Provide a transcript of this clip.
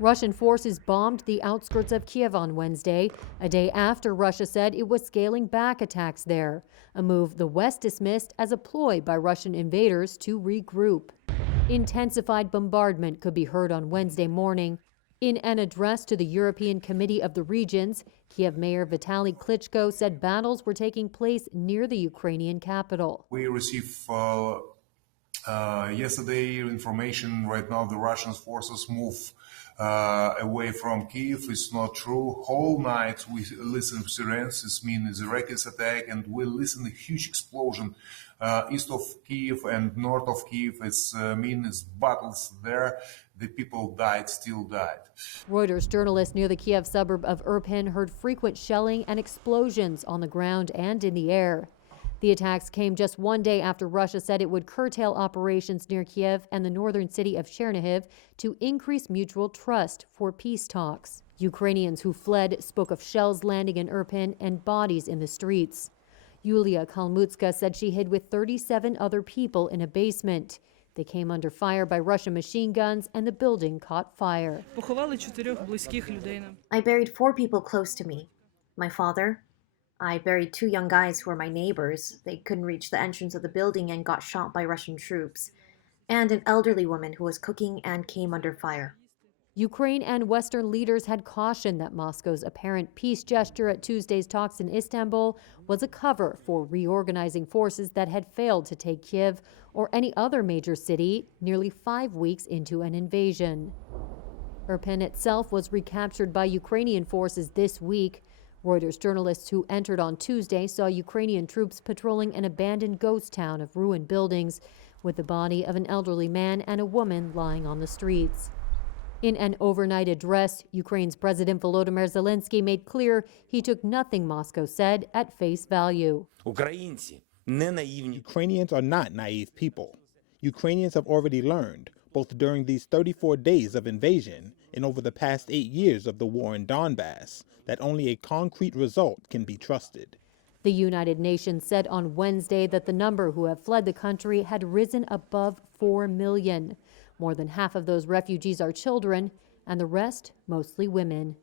Russian forces bombed the outskirts of Kiev on Wednesday, a day after Russia said it was scaling back attacks there, a move the West dismissed as a ploy by Russian invaders to regroup. Intensified bombardment could be heard on Wednesday morning. In an address to the European Committee of the Regions, Kiev Mayor Vitali Klitschko said battles were taking place near the Ukrainian capital. We received yesterday information. Right now the Russian forces move away from Kiev. It's not true. Whole night we listen to sirens. This means a reckless attack, and we listen a huge explosion east of Kiev and north of Kiev. It's means battles there. The people died, still died. Reuters journalists near the Kiev suburb of Irpin heard frequent shelling and explosions on the ground and in the air. The attacks came just one day after Russia said it would curtail operations near Kiev and the northern city of Chernihiv to increase mutual trust for peace talks. Ukrainians who fled spoke of shells landing in Irpin and bodies in the streets. Yulia Kalmutska said she hid with 37 other people in a basement. They came under fire by Russian machine guns and the building caught fire. I buried 4 people close to me. My father. I buried 2 young guys who were my neighbors. They couldn't reach the entrance of the building and got shot by Russian troops. And an elderly woman who was cooking and came under fire. Ukraine and Western leaders had cautioned that Moscow's apparent peace gesture at Tuesday's talks in Istanbul was a cover for reorganizing forces that had failed to take Kiev or any other major city nearly 5 weeks into an invasion. Irpin itself was recaptured by Ukrainian forces this week. Reuters journalists who entered on Tuesday saw Ukrainian troops patrolling an abandoned ghost town of ruined buildings with the body of an elderly man and a woman lying on the streets. In an overnight address, Ukraine's President Volodymyr Zelensky made clear he took nothing Moscow said at face value. Ukrainians are not naive people. Ukrainians have already learned, both during these 34 days of invasion and over the past 8 years of the war in Donbass, that only a concrete result can be trusted. The United Nations said on Wednesday that the number who have fled the country had risen above 4 million. More than half of those refugees are children, and the rest mostly women.